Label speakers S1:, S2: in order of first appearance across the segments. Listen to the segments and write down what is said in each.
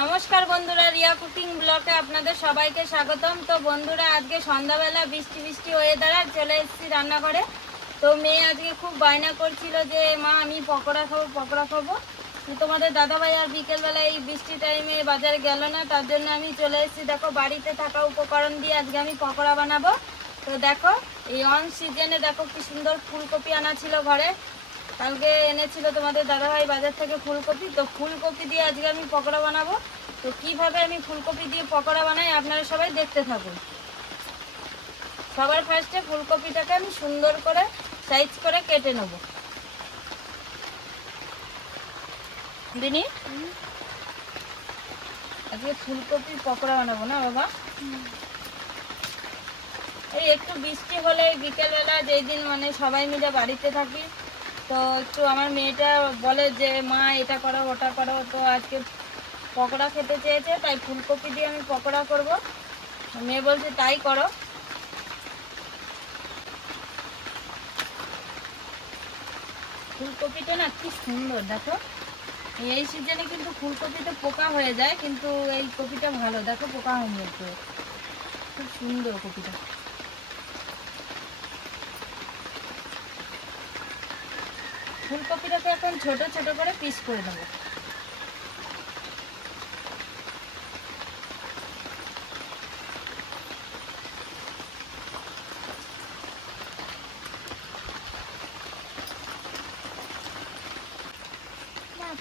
S1: নমস্কার বন্ধুরা, রিয়া কুকিং ব্লকে আপনাদের সবাইকে স্বাগতম। তো বন্ধুরা, আজকে সন্ধ্যাবেলা বৃষ্টি বৃষ্টি ওয়েদার আর চলে এসেছি রান্নাঘরে। তো মেয়ে আজকে খুব বায়না করছিল যে, মা, আমি পকোড়া খাব পকোড়া খাব। তোমাদের দাদাভাই আর বিকেলবেলা এই বৃষ্টি টাইমে বাজারে গেল না, তার জন্য আমি চলে এসেছি। দেখো, বাড়িতে থাকা উপকরণ দিয়ে আজকে আমি পকোড়া বানাবো। তো দেখো, এই অন সিজনে দেখো কি সুন্দর ফুলকপি আনা ছিল ঘরে। কালকে এনেছিল তোমাদের দাদাভাই বাজার থেকে ফুলকপি, তো ফুলকপি দিয়ে আজকে আমি পকোড়া বানাবো। তো কীভাবে আমি ফুলকপি দিয়ে পকোড়া বানাই আপনারা সবাই দেখতে থাকুন। সবার ফার্স্টে ফুলকপিটাকে আমি সুন্দর করে সাইজ করে কেটে নেব। দিনি আজকে ফুলকপির পকোড়া বানাবো না বাবা? এই একটু বৃষ্টি হলে বিকেলবেলা যেই দিন মানে সবাই মিলে বাড়িতে থাকি তো একটু আমার মেয়েটা বলে যে, মা, এটা করো, ওটা করো। তো আজকে পকোড়া খেতে চেয়েছে, তাই ফুলকপি দিয়ে আমি পকোড়া করব। মেয়ে বলছে, তাই করো। ফুলকপিটা না কি সুন্দর, দেখো। এই সিজনে কিন্তু ফুলকপিতে পোকা হয়ে যায়, কিন্তু এই কপিটা ভালো, দেখো পোকা হয়নি খুব সুন্দর কপিটা। ফুলকপিটাকে এখন ছোট ছোট করে পিস করে দেবো।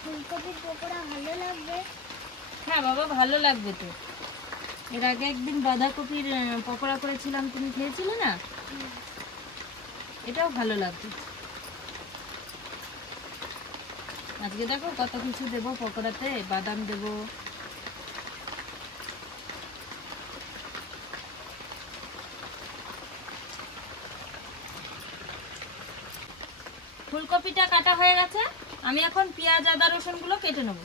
S2: ফুলকপির পকোড়া ভালো লাগবে।
S1: হ্যাঁ বাবা ভালো লাগবে তো। এর আগে একদিন বাঁধাকপির পকোড়া করেছিলাম তুমি খেয়েছিলে না? এটাও ভালো লাগবে। আজকে দেখো কত কিছু দেবো, পকোড়াতে, বাদাম দেবো। ফুলকপিটা কাটা হয়ে গেছে। আমি এখন পেঁয়াজ, আদা, রসুনগুলো কেটে নেব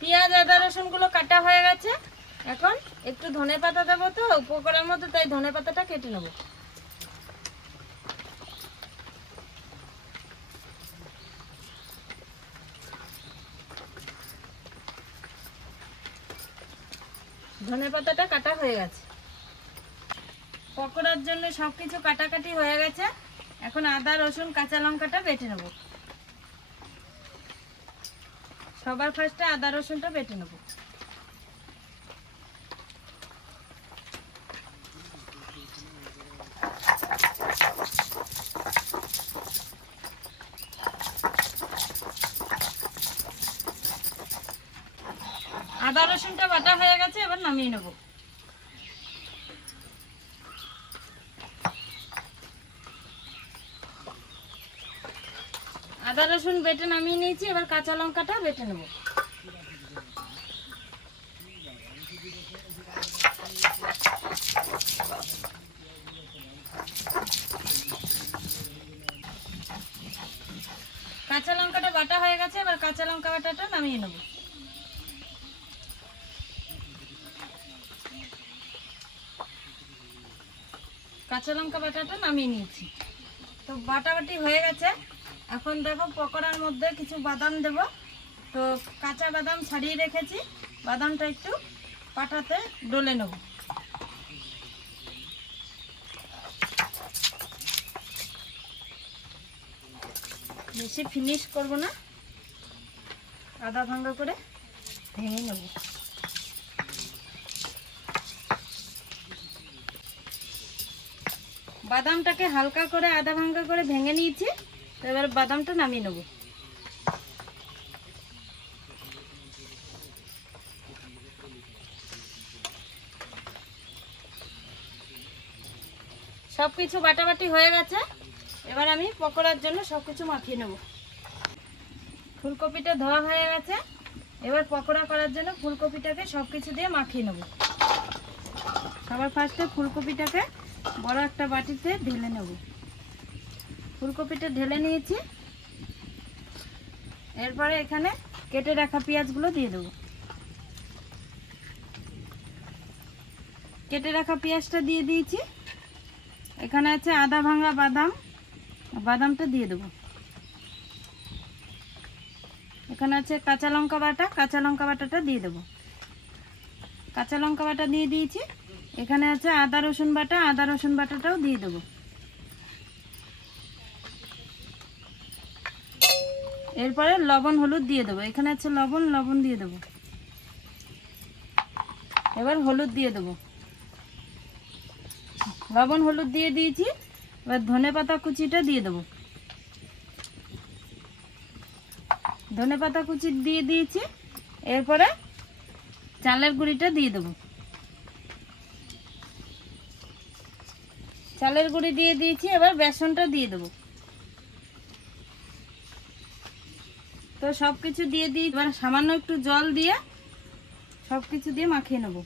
S1: পেঁয়াজ আদা রসুনগুলো কাটা হয়ে গেছে। এখন একটু ধনে পাতা দেবো তো পকোড়ার মতো তাই ধনে পাতাটা কেটে নেব। ধনে পাতাটা কাটা হয়ে গেছে। পকোড়ার জন্য সব কিছু কাটাকাটি হয়ে গেছে। এখন আদা, রসুন, কাঁচা লঙ্কাটা বেটে নেব। সবার ফার্স্টে আদা রসুনটা বেটে নেব। আদা রসুনটা বাটা হয়ে গেছে এবার নামিয়ে নেব আদা রসুন বেটে নামিয়ে নিয়েছি, এবার কাঁচা লঙ্কাটা বেটে নেব। কাঁচা লঙ্কাটা বাটা হয়ে গেছে, এবার কাঁচা লঙ্কা বাটাটা নামিয়ে নেব। কাঁচা লঙ্কা বাটাটা নামিয়ে নিয়েছি। তো বাটাবাটি হয়ে গেছে। এখন দেখো পকোড়ার মধ্যে কিছু বাদাম দেব। তো কাঁচা বাদাম ছাড়িয়ে রেখেছি। বাদামটা একটু পাটাতে ডলে নেব। বেশি ফিনিশ করব না। আধা ভাঙ্গা করে ভেঙে নেব। বাদামটাকে হালকা করে আধা ভাঙ্গা করে ভেঙে নিয়েছি। তো এবার বাদামটা নামিয়ে নেব। সব কিছু বাটাবাটি হয়ে গেছে। এবার আমি পকোড়ার জন্য সব কিছু মাখিয়ে নেব। ফুলকপিটা ধোয়া হয়ে গেছে। এবার পকোড়া করার জন্য ফুলকপিটাকে সব কিছু দিয়ে মাখিয়ে নেব। সবার ফার্স্টে ফুলকপিটাকে বড় একটা বাটিতে ঢেলে নেব। ফুলকপিটা ঢেলে নিয়েছি। এরপরে এখানে কেটে রাখা পেঁয়াজগুলো দিয়ে দেবো। কেটে রাখা পেঁয়াজটা দিয়ে দিয়েছি। এখানে আছে আদা ভাঙা বাদাম। বাদামটা দিয়ে দেবো। এখানে আছে কাঁচা লঙ্কা বাটা। কাঁচা লঙ্কা বাটাটা দিয়ে দেবো। কাঁচা লঙ্কা বাটা দিয়ে দিয়েছি। এখানে আছে আদা রসুন বাটা। আদা রসুন বাটাটাও দিয়ে দেবো। এরপরে লবণ হলুদ দিয়ে দেবো। এখানে আছে লবণ লবণ দিয়ে দেবো। এবার হলুদ দিয়ে দেবো। লবণ হলুদ দিয়ে দিয়েছি। এবার ধনে পাতা কুচিটা দিয়ে দেবো। ধনে পাতা কুচি দিয়ে দিয়েছি। এরপরে চালের গুঁড়িটা দিয়ে দেবো। চালের গুঁড়ি দিয়ে দিয়েছি। এবার বেসনটা দিয়ে দেবো। তো সব কিছু দিয়ে দিই, এবার সামান্য একটু জল দিয়ে সব কিছু দিয়ে মাখিয়ে নেব।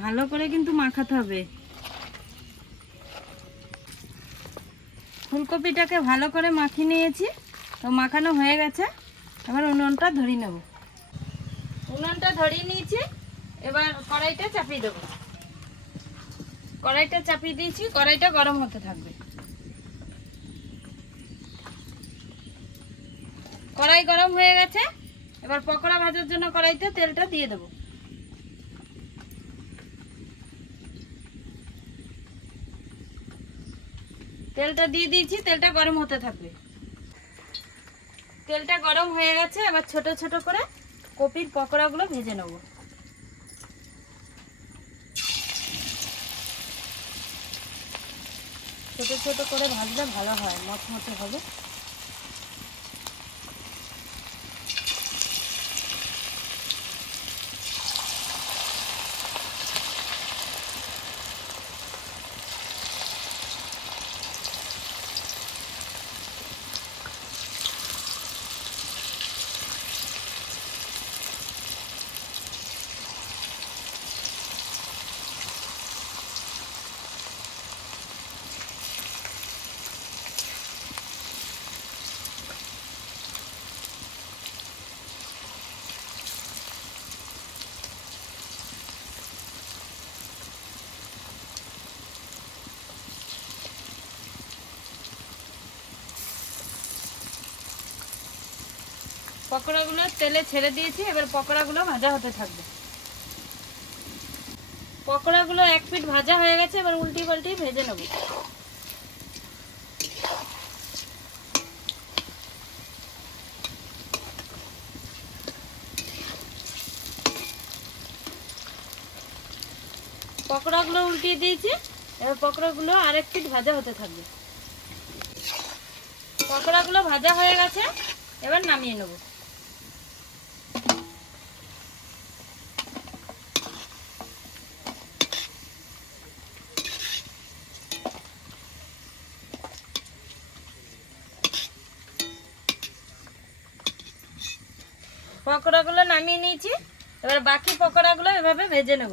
S1: ভালো করে কিন্তু মাখাতে হবে। ফুলকপিটাকে ভালো করে মাখিয়ে নিয়েছি, তো মাখানো হয়ে গেছে। এবার উনুনটা ধরিয়ে নেব। উনুনটা ধরিয়ে নিয়েছি, এবার কড়াইটা চাপিয়ে দেবো। কড়াইটা চাপিয়ে দিয়েছি, কড়াইটা গরম হতে থাকবে। কড়াই গরম হয়ে গেছে। এবার পকোড়া ভাজার জন্য কড়াইতে তেলটা দিয়ে দেবো। তেলটা দিয়ে দিয়েছি, তেলটা গরম হতে থাকবে। তেলটা গরম হয়ে গেছে, এবার ছোট ছোট করে কপির পকোড়াগুলো ভেজে নেব। ছোট ছোট করে ভাজলে ভালো হয়, মচমচে হবে। পকোড়াগুলো তেলে ছেড়ে দিয়েছি, এবার পকোড়াগুলো ভাজা হতে থাকবে। পকোড়াগুলো এক পিঠ ভাজা হয়ে গেছে, এবার উল্টি পাল্টি ভেজে নেব। পকোড়াগুলো উল্টিয়ে দিয়েছি, এবার পকোড়াগুলো আরেক পিঠ ভাজা হতে থাকবে। পকোড়াগুলো ভাজা হয়ে গেছে, এবার নামিয়ে নেব। পকোড়াগুলো নামিয়ে নিয়েছি। এবার বাকি পকোড়াগুলো এভাবে ভেজে নেব।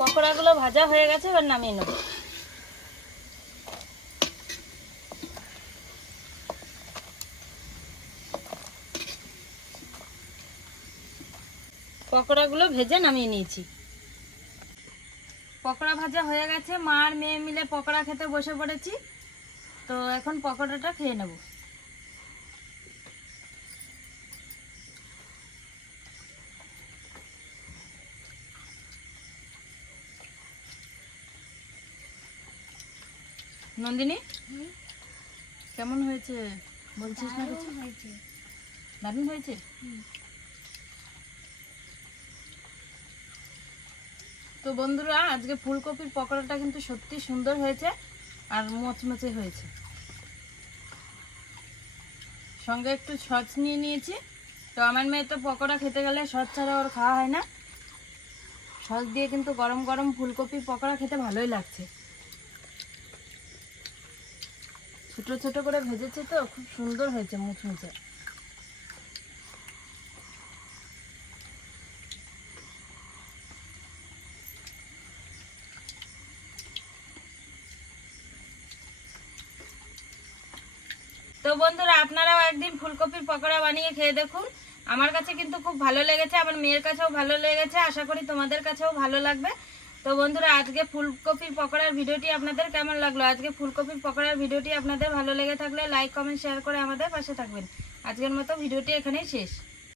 S1: পকোড়াগুলো ভাজা হয়ে গেছে, এবার নামিয়ে নেব। পকোড়াগুলো ভেজে নামিয়ে নিয়েছি। পকোড়া ভাজা হয়ে গেছে, মা আর মেয়ে মিলে পকোড়া খেতে বসে পড়েছি। তো এখন পকোড়াটা খেয়ে নেব। নন্দিনী? কেমন হয়েছে? বলছিস না কিছু?
S2: হয়েছে।
S1: দারুণ হয়েছে? তো বন্ধুরা আজকে ফুলকপির পকোড়াটা কিন্তু সত্যি সুন্দর হয়েছে আর মচমচে হয়েছে। সঙ্গে একটু সস নিয়ে নিয়েছি। তো আমার মেয়ে তো পকোড়া খেতে গেলে সচ ছাড়া ওর খাওয়া হয় না। সস দিয়ে কিন্তু গরম গরম ফুলকপির পকোড়া খেতে ভালোই লাগছে। ছোট ছোট করে ভেজেছে তো, খুব সুন্দর হয়েছে মুচমুচে। তো বন্ধুরা, আপনারাও একদিন ফুলকপির পকোড়া বানিয়ে খেয়ে দেখুন। আমার কাছে কিন্তু খুব ভালো লেগেছে, আমার মেয়ের কাছেও ভালো লেগেছে, আশা করি তোমাদের কাছেও ভালো লাগবে। তো বন্ধুরা, আজকে ফুলকপির পকোড়ার ভিডিওটি আপনাদের কেমন লাগল? আজকে ফুলকপির পকোড়ার ভিডিওটি আপনাদের ভালো লেগে থাকলে লাইক কমেন্ট শেয়ার করে আমাদের পাশে থাকবেন। আজকের মতো ভিডিওটি এখানেই শেষ।